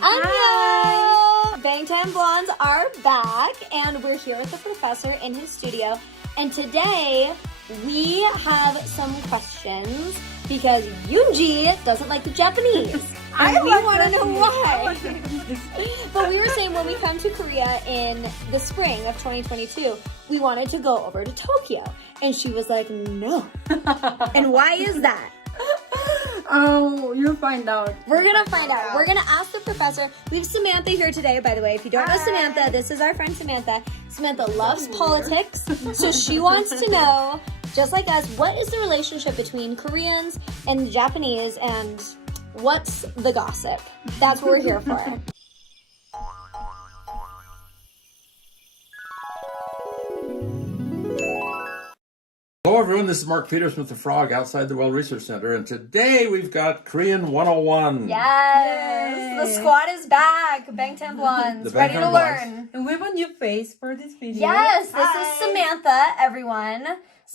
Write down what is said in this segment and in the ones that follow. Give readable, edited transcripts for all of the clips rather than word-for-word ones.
Annyeong! Bangtan Blondes are back, and we're here with the professor in his studio. And today, we have some questions because Yoonji doesn't like the Japanese. And we want to know why. But we were saying when we come to Korea in the spring of 2022, we wanted to go over to Tokyo. And she was like, no. And why is that? Oh, you'll find out. We're going to find out. We're going to ask the professor. We have Samantha here today, by the way. If you don't know Samantha, this is our friend Samantha. Samantha loves politics, so she wants to know, just like us, what is the relationship between Koreans and Japanese, and what's the gossip? That's what we're here for. Hello everyone, this is Mark Peters with the Frog outside the Well Research Center, and today we've got Korean 101. Yes! The squad is back! Bangtan Blondes, ready to learn. And we have a new face for this video. Yes, this is Samantha, everyone.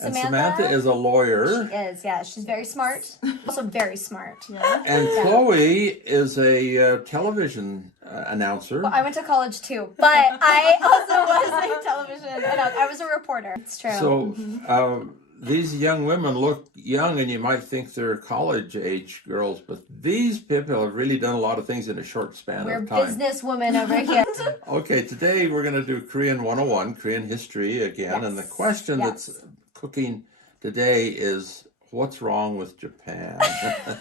And Samantha is a lawyer. She is, yeah. She's very smart. Also very smart. Yeah. And Chloe is a television announcer. Well, I went to college too, but I also was a television announcer. I was a reporter. It's true. So these young women look young, and you might think they're college-age girls, but these people have really done a lot of things in a short span We're of time. businesswomen over here. Okay, today we're going to do Korean 101, Korean history again, and the question that's cooking today is, what's wrong with Japan?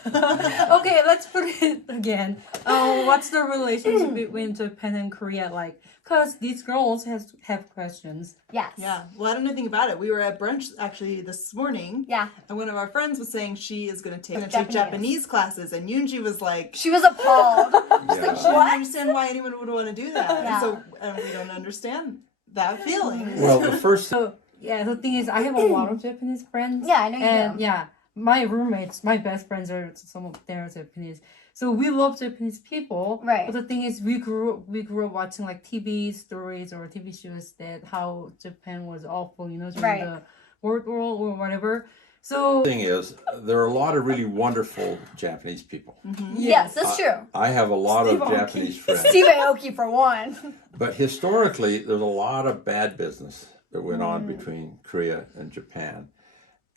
Okay, let's put it again. What's the relationship between Japan and Korea like? Because these girls have questions. Yes. Yeah, well, I don't know anything about it. We were at brunch actually this morning. Yeah. And one of our friends was saying she is going to take Japanese. Japanese classes, and Yoonji was like, She was appalled. she didn't understand why anyone would want to do that. Yeah. And we don't understand that feeling. Well, the first... So, yeah, the thing is, I have a lot of Japanese friends. Yeah, I know you And do. yeah, my roommates, my best friends are, some of them are Japanese. So we love Japanese people. Right. But the thing is, we grew up watching like TV stories or TV shows that how Japan was awful, you know, during the World War or whatever. So thing is, there are a lot of really wonderful Japanese people. Yes, that's true. I have a lot of Japanese friends. Steve Aoki for one. But historically, there's a lot of bad business that went on between Korea and Japan.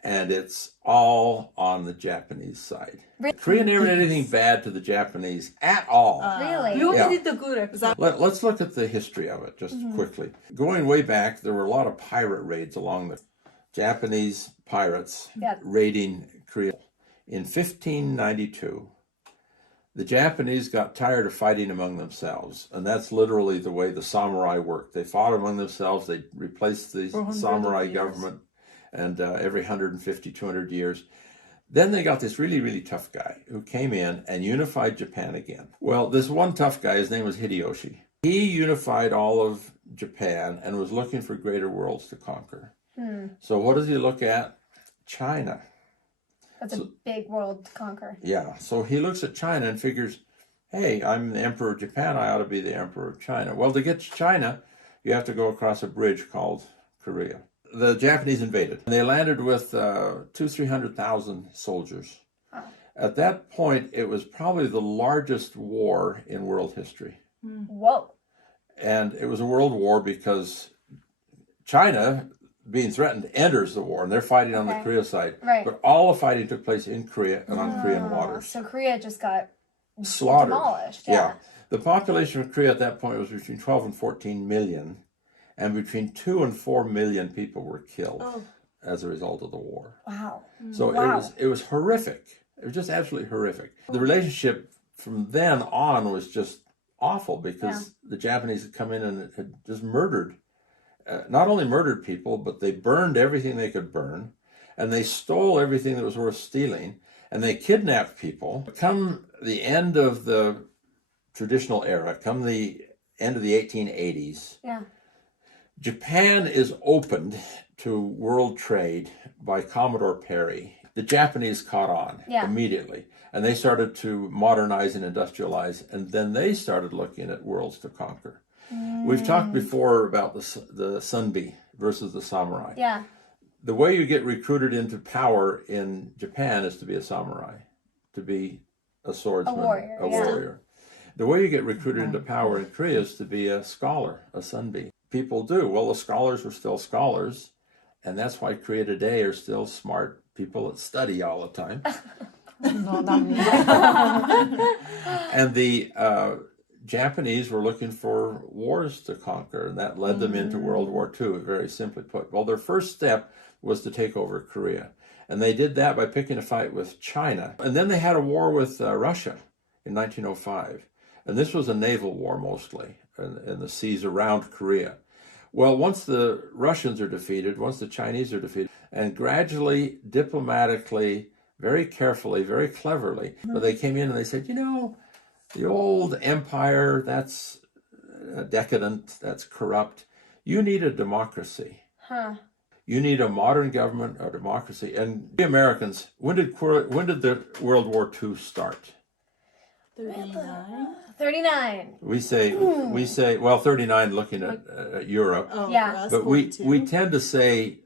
And it's all on the Japanese side. Really? Korea never did anything bad to the Japanese at all. Really? we only Yeah. did the good episode. Let's look at the history of it just quickly. Going way back, there were a lot of pirate raids along the Japanese pirates raiding Korea. In 1592, the Japanese got tired of fighting among themselves, and that's literally the way the samurai worked. They fought among themselves, they replaced the samurai government, and every 150, 200 years. Then they got this really, really tough guy who came in and unified Japan again. Well, this one tough guy, his name was Hideyoshi. He unified all of Japan and was looking for greater worlds to conquer. So what does he look at? China. That's a big world to conquer. Yeah, so he looks at China and figures, hey, I'm the emperor of Japan, I ought to be the emperor of China. Well, to get to China, you have to go across a bridge called Korea. The Japanese invaded. They landed with 300,000 soldiers. At that point, it was probably the largest war in world history. Whoa. And it was a world war because China, being threatened, enters the war, and they're fighting on the Korea side. Right. But all the fighting took place in Korea and on Korean waters. So Korea just got Slaughtered. demolished. Yeah. The population of Korea at that point was between 12 and 14 million, and between 2 and 4 million people were killed as a result of the war. Wow. So it was horrific. It was just absolutely horrific. The relationship from then on was just awful because the Japanese had come in and had just murdered, not only murdered people, but they burned everything they could burn, and they stole everything that was worth stealing, and they kidnapped people. Come the end of the traditional era, come the end of the 1880s, Japan is opened to world trade by Commodore Perry. The Japanese caught on immediately, and they started to modernize and industrialize, and then they started looking at worlds to conquer. We've talked before about the sunbi versus the samurai. Yeah. The way you get recruited into power in Japan is to be a samurai, to be a swordsman, A warrior. The way you get recruited into power in Korea is to be a scholar, a sunbee. People do. Well, the scholars were still scholars, and that's why Korea today are still smart people that study all the time. No, not me. And the Japanese were looking for wars to conquer, and that led them into World War II, very simply put. Well, their first step was to take over Korea. And they did that by picking a fight with China. And then they had a war with Russia in 1905. And this was a naval war mostly in the seas around Korea. Well, once the Russians are defeated, once the Chinese are defeated, and gradually, diplomatically, very carefully, very cleverly, they came in and they said, you know, the old empire, that's decadent, that's corrupt. You need a democracy. You need a modern government, a democracy. And the Americans, when did the World War II start? 39. 39. We say, well, 39 looking at Europe. Oh, Yeah. for us, But 42. we tend to say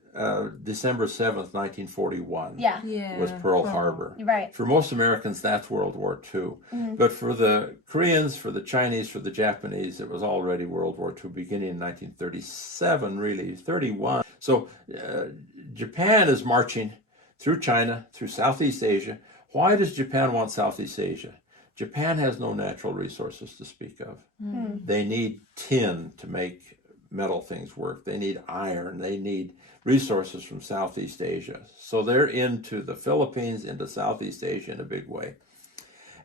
December 7th, 1941 Yeah. was Pearl Harbor. Right. For most Americans, that's World War II. But for the Koreans, for the Chinese, for the Japanese, it was already World War II, beginning in 1937, really, 31. So Japan is marching through China, through Southeast Asia. Why does Japan want Southeast Asia? Japan has no natural resources to speak of. They need tin to make metal things work. They need iron. They need resources from Southeast Asia. So they're into the Philippines, into Southeast Asia in a big way.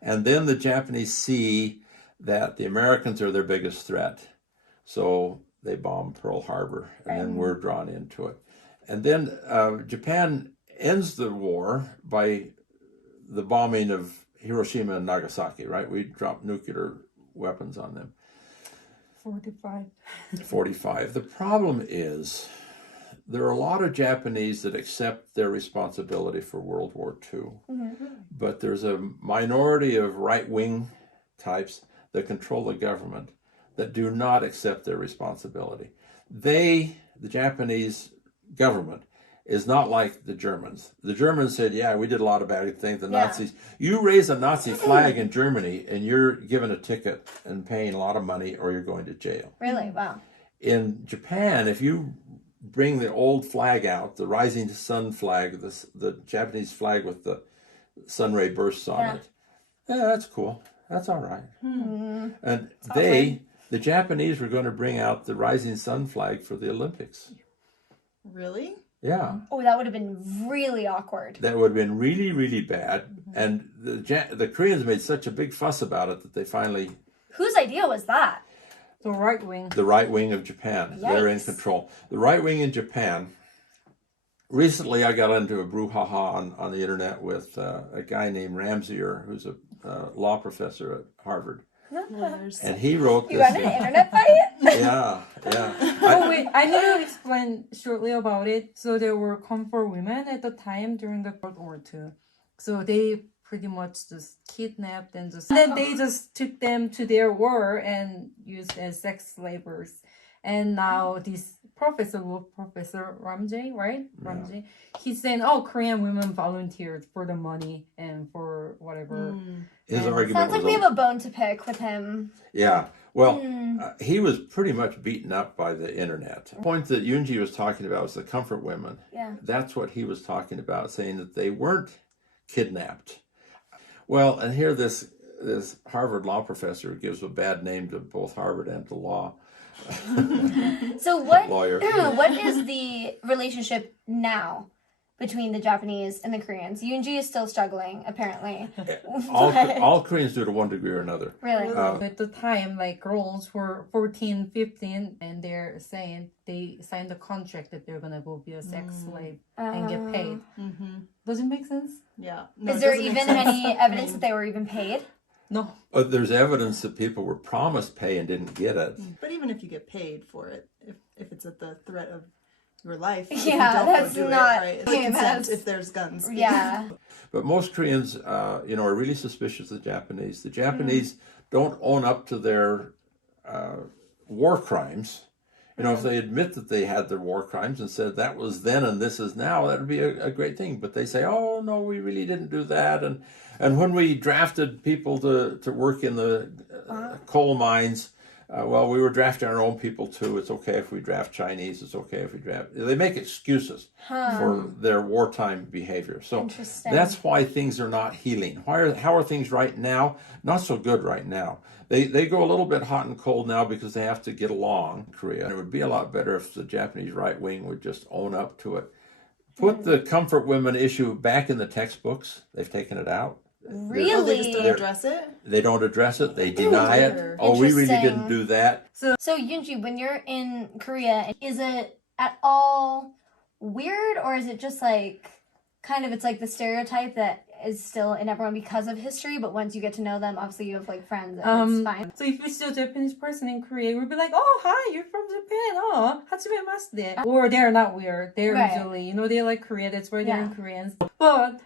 And then the Japanese see that the Americans are their biggest threat. So they bomb Pearl Harbor, and then we're drawn into it. And then Japan ends the war by the bombing of Hiroshima and Nagasaki, right? We dropped nuclear weapons on them. 45. The problem is there are a lot of Japanese that accept their responsibility for World War II. But there's a minority of right-wing types that control the government that do not accept their responsibility. The Japanese government, is not like the Germans. The Germans said, yeah, we did a lot of bad things, the Nazis. You raise a Nazi flag in Germany and you're given a ticket and paying a lot of money or you're going to jail. Really? Wow. In Japan, if you bring the old flag out, the rising sun flag, the Japanese flag with the sun ray bursts on it, that's cool. That's all right. And the Japanese were going to bring out the rising sun flag for the Olympics. Really? Yeah. Oh, that would have been really awkward. That would have been really, really bad. And the Koreans made such a big fuss about it that they finally... Whose idea was that? The right wing. The right wing of Japan. Yikes. They're in control. The right wing in Japan... Recently, I got into a brouhaha on the internet with a guy named Ramsier, who's a law professor at Harvard. And he wrote this... You got an internet fight? Yeah. Wait, I need to explain shortly about it. So there were comfort women at the time during the World War II. So they pretty much just kidnapped and then they just took them to their war and used as sex slavers. And now this Professor Ramji, right? Ramji, he's saying, Korean women volunteered for the money and for whatever. His argument Sounds like was we have a bone to pick with him. Yeah. Well, he was pretty much beaten up by the internet. The point that Yunji was talking about was the comfort women. Yeah. That's what he was talking about, saying that they weren't kidnapped. Well, and here this Harvard law professor gives a bad name to both Harvard and to law. So what is the relationship now between the Japanese and the Koreans? Yoonji is still struggling, apparently. All Koreans do to one degree or another. Really? At the time, like girls were 14, 15, and they're saying they signed a contract that they're gonna go be a sex slave and get paid. Does it make sense? Yeah. No, Is there even any evidence that they were even paid? No. But there's evidence that people were promised pay and didn't get it. But even if you get paid for it, if it's at the threat of your life, if Yeah, you don't that's go do not- it, right? It's yeah, like consent that's- if there's guns. Yeah. But most Koreans, are really suspicious of the Japanese. The Japanese don't own up to their war crimes. You know, if they admit that they had their war crimes and said that was then and this is now, that would be a great thing. But they say, oh, no, we really didn't do that. And when we drafted people to work in the coal mines, well, we were drafting our own people too. It's okay if we draft Chinese. It's okay if we draft... They make excuses for their wartime behavior. So that's why things are not healing. How are things right now? Not so good right now. They go a little bit hot and cold now because they have to get along in Korea. And it would be a lot better if the Japanese right wing would just own up to it. Put the comfort women issue back in the textbooks. They've taken it out. Really? They just don't address it? They don't address it. They deny it. Weird. Oh, we really Interesting. didn't do that. So Yoonji, when you're in Korea, is it at all weird, or is it just like kind of, it's like the stereotype that is still in everyone because of history, but once you get to know them, obviously you have like friends and it's fine. So if you see a Japanese person in Korea, we'll be like, oh, hi, you're from Japan. Oh, hajimemashite. Or they're not weird. They're Right. usually, you know, they like Korea. That's why they're Yeah. in Koreans. But,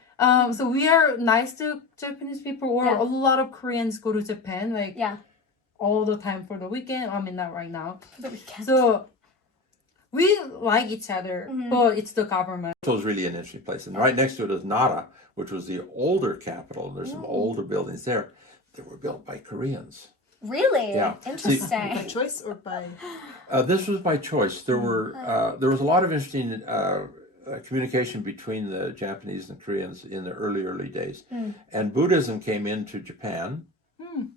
so we are nice to Japanese people, or Yeah. a lot of Koreans go to Japan, like Yeah. all the time for the weekend. I mean, not right now. The weekend. So we like each other, but it's the government. It was really an interesting place. And right next to it is Nara, which was the older capital. There's some older buildings there that were built by Koreans. Really? Yeah. Interesting. By choice or by... This was by choice. There was a lot of interesting communication between the Japanese and Koreans in the early days. And Buddhism came into Japan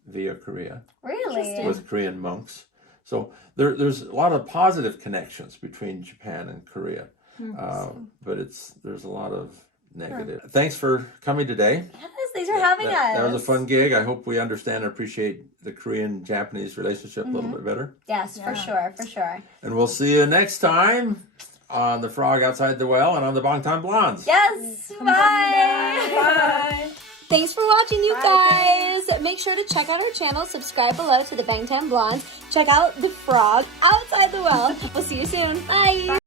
via Korea Really? with Korean monks. So there's a lot of positive connections between Japan and Korea. But there's a lot of negative. Thanks for coming today. Yes, thanks for having us. That was a fun gig. I hope we understand and appreciate the Korean-Japanese relationship a little bit better. Yes, for sure, for sure. And we'll see you next time on The Frog Outside the Well and on the Bangtan Blondes. Yes, bye. Bye. Thanks for watching, you guys. Make sure to check out our channel, subscribe below to the Bangtan Blondes. Check out The Frog Outside the Well. We'll see you soon. Bye.